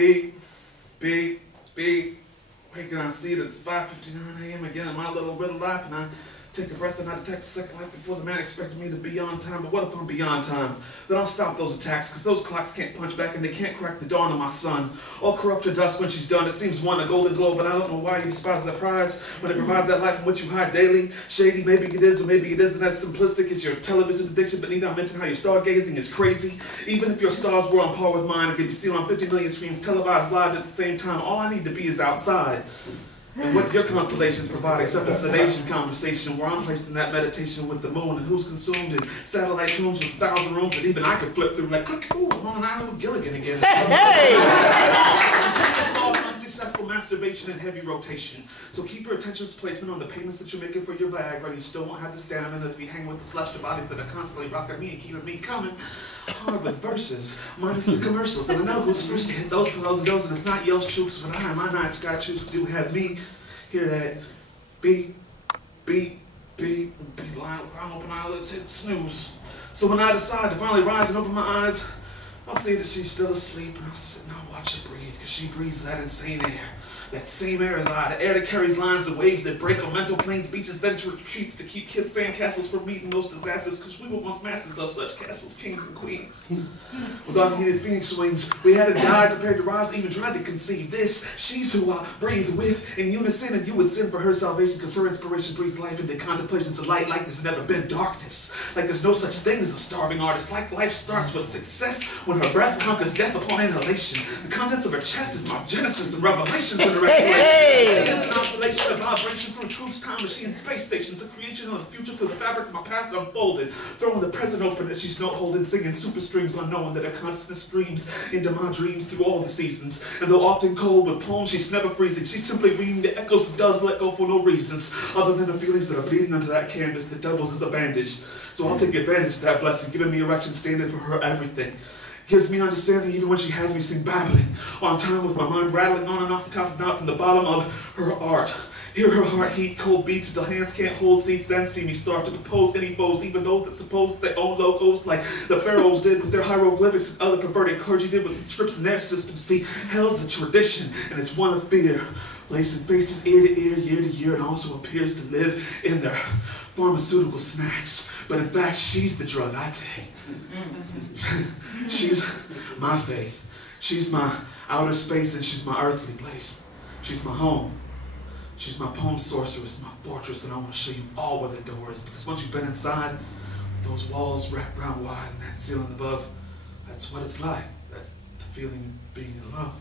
Beep, beep, beep. Waking, I see that it's 5:59 a.m. again in my little riddle life, and I take a breath and I detect a second life before the man expected me to be on time. But what if I'm beyond time? Then I'll stop those attacks, because those clocks can't punch back and they can't crack the dawn of my sun. All corrupt to dust when she's done. It seems won a golden globe, but I don't know why you despise that prize when it provides that life from which you hide daily. Shady, maybe it is, or maybe it isn't as simplistic as your television addiction, but need I mention how your stargazing is crazy? Even if your stars were on par with mine, it could be seen on 50 million screens, televised live at the same time. All I need to be is outside. And what your constellations provide except a sedation conversation where I'm placed in that meditation with the moon and who's consumed in satellite tombs with 1,000 rooms that even I could flip through like, click, ooh, I'm on an island with Gilligan again. Hey! Unsuccessful masturbation and heavy rotation. So keep your attention's placement on the payments that you're making for your Viagra, and you still won't have the stamina as we hang with the celestial bodies that are constantly rocking me and keeping me coming. Hard with verses, minus the commercials, and I know who's first to hit those pillows and those, and it's not Yells Troops, but my night sky troops do have me hear that beep, beep, beep, beep, line with open eyelids, hit snooze. So when I decide to finally rise and open my eyes, I'll see that she's still asleep, and I'll sit and I'll watch her breathe, because she breathes that insane air. That same air as I, the air that carries lines and waves that break on mental planes, beaches, then to retreats to keep kids' sandcastles from meeting those disasters, because we were once masters of such castles, kings and queens. With unheeded phoenix wings, we hadn't died, prepared to rise, even tried to conceive this. She's who I breathe with in unison, and you would sin for her salvation, because her inspiration breathes life into contemplations of light, like there's never been darkness, like there's no such thing as a starving artist, like life starts with success when her breath conquers death upon inhalation. The contents of her chest is my genesis and revelation. Hey. She is an oscillation, a vibration through truth's time machine, space stations, a creation of the future through the fabric of my past unfolded, throwing the present open as she's note holding, singing super strings unknown that her consciousness streams into my dreams through all the seasons. And though often cold with poems, she's never freezing. She's simply reading the echoes of doves let go for no reasons, other than the feelings that are bleeding under that canvas that doubles as a bandage. So I'll take advantage of that blessing, giving me erection standing for her everything. Gives me understanding even when she has me sing babbling on time with my mind rattling on and off the top of not from the bottom of her art. Hear her heart heat, cold beats until hands can't hold seats, then see me start to propose any foes, even those that suppose they own logos like the pharaohs did with their hieroglyphics and other perverted clergy did with the scripts in their system. See, hell's a tradition and it's one of fear, lacing faces ear to ear, year to year, and also appears to live in their pharmaceutical snacks. But in fact, she's the drug I take. She's my faith. She's my outer space, and she's my earthly place. She's my home. She's my poem sorceress, my fortress, and I want to show you all where the door is, because once you've been inside, with those walls wrapped around wide and that ceiling above, that's what it's like. That's the feeling of being in love.